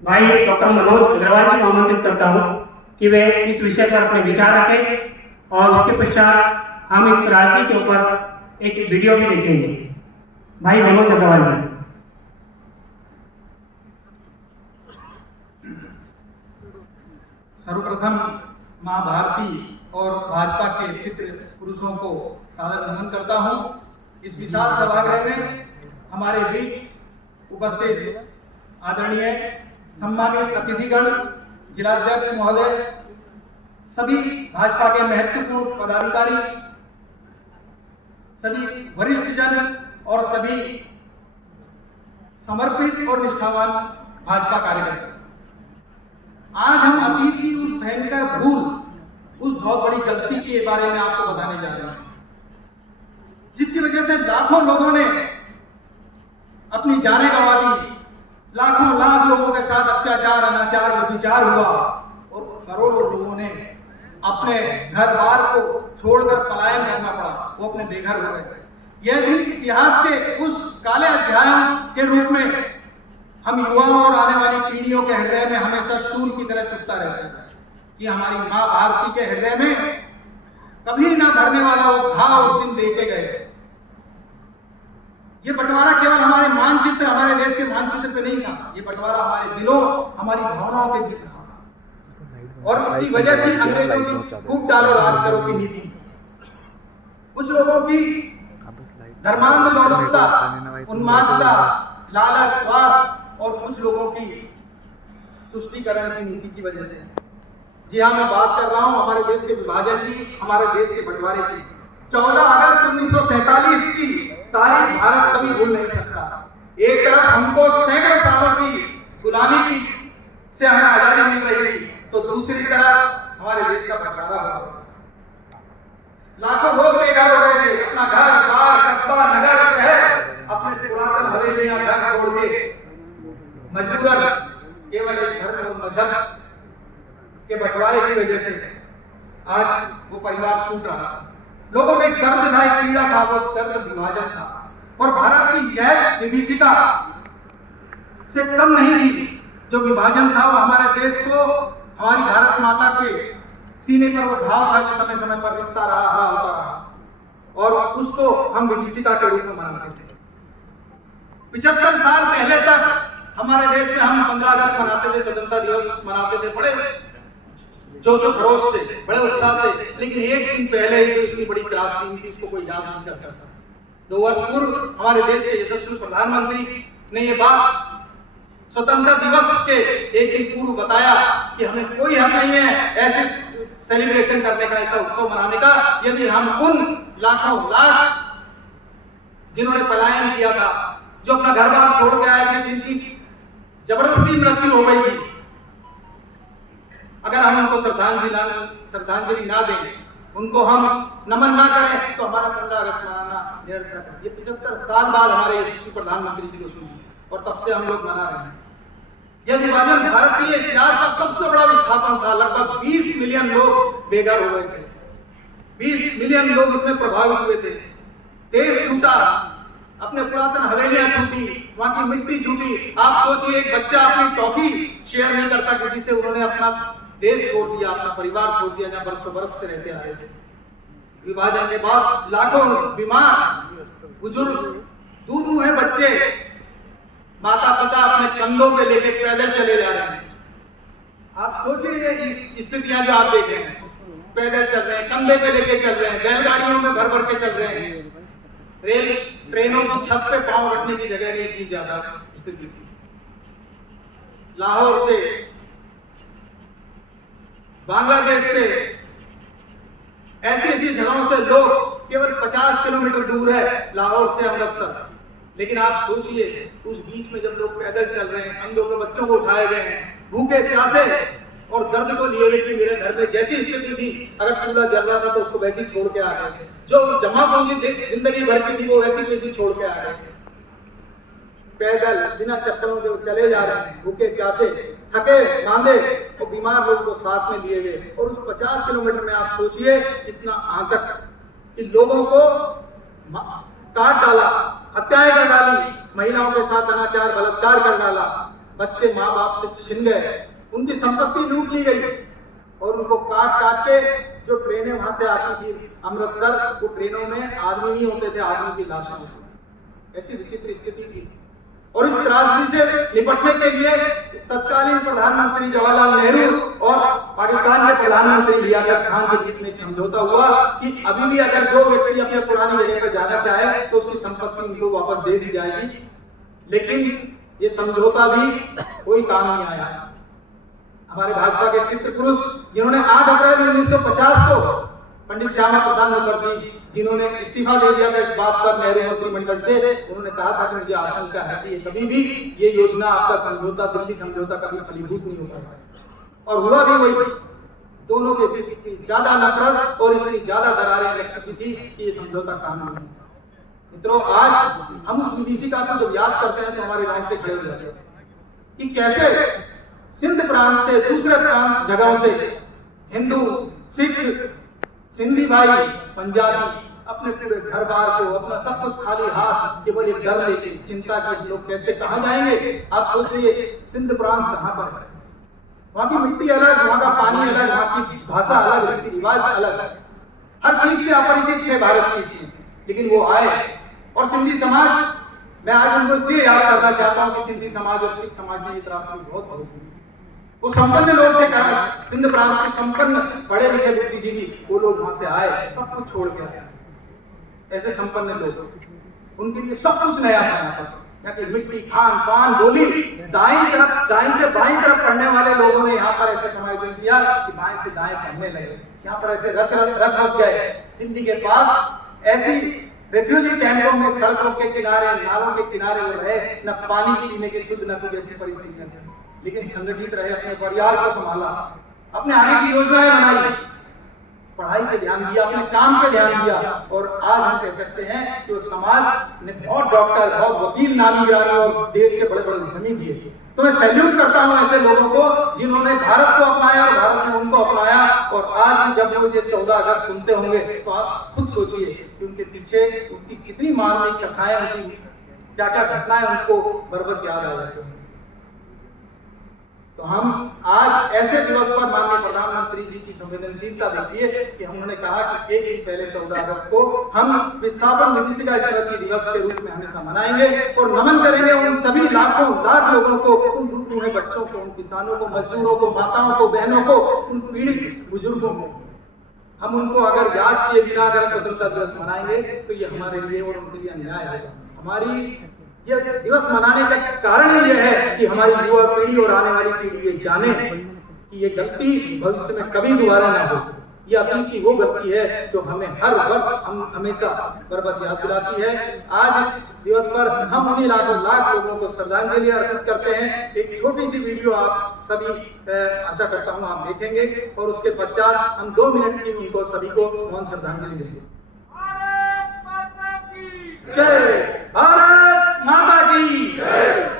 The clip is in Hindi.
भाई डॉक्टर मनोज अग्रवाल जी को आमंत्रित करता हूँ कि वे इस विषय पर अपने विचार रखें और उसके पश्चात हम इस त्रासदी के ऊपर एक वीडियो भी देखेंगे। भाई मनोज अग्रवाल जी। सर्वप्रथम मां भारती और भाजपा के पितृ पुरुषों को सादर नमन करता हूं। इस विशाल सभागृह में हमारे बीच उपस्थित आदरणीय सम्मानित अतिथिगण, जिलाध्यक्ष महोदय, सभी भाजपा के महत्वपूर्ण पदाधिकारी, सभी वरिष्ठ जन और सभी समर्पित और निष्ठावान भाजपा कार्यकर्ता, आज हम अतीत की उस भयंकर भूल, उस बहुत बड़ी गलती के बारे में आपको बताने जा रहे हैं, जिसकी वजह से लाखों लोगों ने अपनी जानें गंवा दी, लाखों लाख लोगों के साथ अत्याचार, अनाचार, व्यभिचार हुआ और करोड़ों लोगों ने अपने घर बार को छोड़कर पलायन करना पड़ा, वो अपने बेघर हो गए। यह दिन इतिहास के उस काले अध्यायों के रूप में हम युवाओं और आने वाली पीढ़ियों के हृदय में हमेशा शूल की तरह चुभता रहता है कि हमारी मां भारती के हृदय में कभी ना भरने वाला वो घाव उस दिन देके गए। ये बंटवारा केवल हमारे मानचित्र, हमारे देश के मानचित्र पे नहीं था, ये बंटवारा हमारे दिलों, हमारी भावनाओं के बीच था। और उसकी वजह थी अंग्रेजों की खूब डालो राज करो की नीति, कुछ लोगों की धर्मांध लोलुपता, उन्मादता, लालच, स्वार्थ और कुछ लोगों की तुष्टीकरण की नीति की वजह से। जी हाँ, मैं बात कर रहा हूं हमारे देश के विभाजन की, हमारे देश के बंटवारे की। 14 अगस्त 1947 की तारीख भारत कभी भूल नहीं सकता। एक तरफ हमको सैकड़ों सालों की गुलामी की से हमें आजादी मिल रही थी, तो दूसरी तरफ हमारे देश का बंटवारा हुआ। लाखों लोग बेघर हो रहे थे, अपना घर बार, कस्बा, नगर, शहर, अपने पुरातन हवेलियां, घर छोड़ के मजबूरन केवल एक धर्म और मजहब के बंटवारे की वजह से आज वो परिवार छूट रहा। लोगों में दर्द था, एक पीड़ा था, वो दर्द विभाजन था। और भारत की यह विभीषिका से कम नहीं थी। जो विभाजन था वो हमारे देश को, हमारी भारत माता के सीने पर वो घाव था जो समय समय पर रिश्ता रहा होता रहा, और उसको हम विभीषिका के रूप में मनाते थे। 75 साल पहले तक हमारे देश में हम 15 अगस्त मनाते थे, स्वतंत्रता दिवस मनाते थे, बड़े जोश खरोश से, बड़े उत्साह से। लेकिन एक दिन पहले ही इतनी बड़ी त्रासदी थी, उसको कोई याद नहीं करता था। 2 वर्ष पूर्व हमारे देश के यशस्वी प्रधानमंत्री ने ये बात स्वतंत्रता दिवस के एक दिन पूर्व बताया कि हमें कोई हक नहीं है ऐसे सेलिब्रेशन करने का, ऐसा उत्सव मनाने का, यदि हम उन लाखों लाख जिन्होंने पलायन किया था, जो अपना घर बार छोड़ के आए थे, जिनकी जबरदस्ती मृत्यु हो गई थी, अगर हम उनको श्रद्धांजलि ना दें, उनको हम नमन ना करें, तो हमारा 15 अगस्त मनाना निरर्थक है। ये 75 साल बाद हमारे यशस्वी प्रधानमंत्री जी को सुनी, और तब से हम लोग मना रहे हैं। यह विभाजन भारतीय इतिहास का सबसे बड़ा विस्थापन था। लगभग 20 मिलियन लोग बेघर हो गए थे, 20 मिलियन लोग इसमें प्रभावित हुए थे। देश छूटा, अपने पुरातन हवेलियां छूटी, वहां की मिट्टी छूटी। आप सोचिए, एक बच्चा अपनी टॉफी शेयर नहीं करता किसी से, उन्होंने अपना देश छोड़ दिया, अपना परिवार छोड़ दिया, जहां बरसों बरस से रहते आ रहे थे। विभाजन के बाद लाखों बीमार बुजुर्ग, दूध मुहे बच्चे, माता पिता अपने कंधों पे लेके पैदल चले जा रहे हैं। आप सोचिए ये स्थितियां जो आप देख रहे हैं, पैदल चल रहे हैं, कंधे पे लेके चल रहे हैं, बैलगाड़ियों में भर भर के चल रहे हैं, रेल ट्रेनों की छत पे पांव रखने की जगह नहीं थी, ज्यादा स्थिति थी। लाहौर से, बांग्लादेश से, ऐसी ऐसी जगहों से लोग, केवल 50 किलोमीटर दूर है लाहौर से अमृतसर, लेकिन आप सोचिए उस बीच में जब लोग पैदल चल रहे हैं, कंधों पे बच्चों को उठाए गए हैं, भूखे प्यासे और दर्द को लिए हुए कि मेरे घर में जैसी स्थिति थी, अगर चूल्हा जल रहा था तो उसको वैसे ही छोड़ के आ गए, जो जमा पूंजी जिंदगी भर की थी वो वैसी वैसी छोड़ के आ गए, पैदल बिना चप्पलों के चले जा रहे हैं, भूखे प्यासे, थके मांदे और बीमार लोगों को साथ में लिए गए। और उस 50 किलोमीटर में आप सोचिए कितना आतंक, कि लोगों को काट डाला, हत्याएं कर डाली, महिलाओं के साथ अनाचार बलात्कार कर डाला, बच्चे माँ बाप से छिन गए, उनकी संपत्ति लूट ली गई और उनको काट काट के जो ट्रेनें वहां से आती थी अमृतसर, वो ट्रेनों में आदमी नहीं होते थे, आदमी की लाशें होती थी। ऐसी विचित्र स्थिति थी। और इस त्रासदी से निपटने के लिए तत्कालीन प्रधानमंत्री जवाहरलाल नेहरू और पाकिस्तान के प्रधानमंत्री लियाकत खान के बीच में एक समझौता हुआ कि अभी भी अगर जो व्यक्ति अपने पुरानी जगह पर जाना चाहे तो उसकी संपत्ति उनको वापस दे दी जाएगी। लेकिन ये समझौता भी कोई काम नहीं आया। हमारे भाजपा के पितृ पुरुष जिन्होंने 8 अप्रैल 1950 को पंडित श्यामा प्रसाद मुखर्जी जिन्होंने इस्तीफा दे दिया था इस बात पर नेहरू मंत्रिमंडल से, उन्होंने कहा था कि मुझे आशंका है कि कभी भी ये योजना आपका समझौता, दिल्ली समझौता कभी फलीभूत नहीं होगा। और हुआ भी वही। दोनों के बीच इतनी ज्यादा नफरत और इतनी ज्यादा दरारें लग चुकी थी कि ये समझौता काम नहीं। मित्रों, आज हम उस विभीषिका को जब याद करते हैं तो हमारे रोंगटे खड़े हो जाते हैं कि कैसे सिंध प्रांत से दूसरे प्रांत जगहों से हिंदू, सिख, सिंधी भाई, पंजाबी अपने पूरे घर बार को, अपना सब कुछ खाली हाथ, केवल एक डर लेके, चिंता के लोग कैसे कहाँ जाएंगे। आप सोचिए सिंध प्रांत कहाँ पर है, वहाँ की मिट्टी अलग, वहाँ का पानी अलग, वहाँ की भाषा अलग, रीति रिवाज अलग, हर चीज से अपरिचित है भारत की चीज। लेकिन वो आए और सिंधी समाज, मैं आज उनको इसलिए याद करना चाहता हूँ कि सिंधी समाज और सिख समाज में ये त्रासदी बहुत होती है। वो संपन्न लोग थे, सिंध प्रांत के संपन्न पढ़े लिखे बुद्धिजीवी, वो लोग वहां से आए, सब कुछ छोड़ के आए। ऐसे संपन्न लोग, उनके लिए सब कुछ नया था यहाँ की मिट्टी, खान पान, बोली। दाएं से बाएं तरफ पढ़ने वाले लोगों ने यहाँ पर ऐसे समायोजन किया कि बाएं से दाएं पढ़ने लगे। यहाँ पर ऐसे रच बस गए। दिल्ली के पास ऐसी रेफ्यूजी कैंपों में सड़कों के किनारे, नालों के किनारे वो रहे, न पानी पीने के शुद्ध, न कुछ ऐसी परिस्थितियां थी। लेकिन संगठित रहे, अपने परिवार को संभाला, अपने आगे की योजनाएं बनाई, पढ़ाई पे ध्यान दिया, अपने काम पे ध्यान दिया। और आज हम कह सकते हैं कि वो समाज ने बहुत डॉक्टर, बहुत वकील, नामी गिरामी और देश के बड़े बड़े उद्यमी दिए। तो मैं सैल्यूट करता हूं ऐसे लोगों को जिन्होंने भारत को अपनाया और भारत ने उनको अपनाया। और आज जब वो ये 14 अगस्त सुनते होंगे तो आप खुद सोचिए कि उनके पीछे उनकी कितनी मार्मिक कथाएं, उनकी क्या क्या घटनाएं उनको बरबस याद आ जाती हैं। तो हम आज ऐसे दिवस पर माननीय प्रधानमंत्री जी की संवेदनशीलता देखिए कि उन्होंने कहा कि एक दिन पहले 14 अगस्त को हम विस्थापन विभीषिका स्मृति दिवस के रूप में हमेशा मनाएंगे और नमन करेंगे उन सभी लाखों लाख लोगों को, उन भूखे बच्चों को, उन किसानों को, मजदूरों को, माताओं को, बहनों को, उन पीड़ित बुजुर्गों को। हम उनको अगर याद किए बिना अगर स्वतंत्रता दिवस मनाएंगे तो ये हमारे लिए और उनके लिए अन्याय होगा। हमारी ये दिवस मनाने का कारण यह है कि हमारी युवा पीढ़ी और आने वाली पीढ़ी ये जाने कि ये गलती भविष्य में कभी दोबारा ना हो। ये अतीत की वो गलती है जो हमें हर वर्ष हम हमेशा बरबस याद दिलाती है। आज इस दिवस पर हम उन्हीं लाखों लाख लोगों को श्रद्धांजलि अर्पित करते हैं। एक छोटी सी वीडियो आप सभी आशा करता हूँ आप देखेंगे और उसके पश्चात हम 2 मिनट की उनको सभी को मौन श्रद्धांजलि देंगे। जय भारत माता की जय।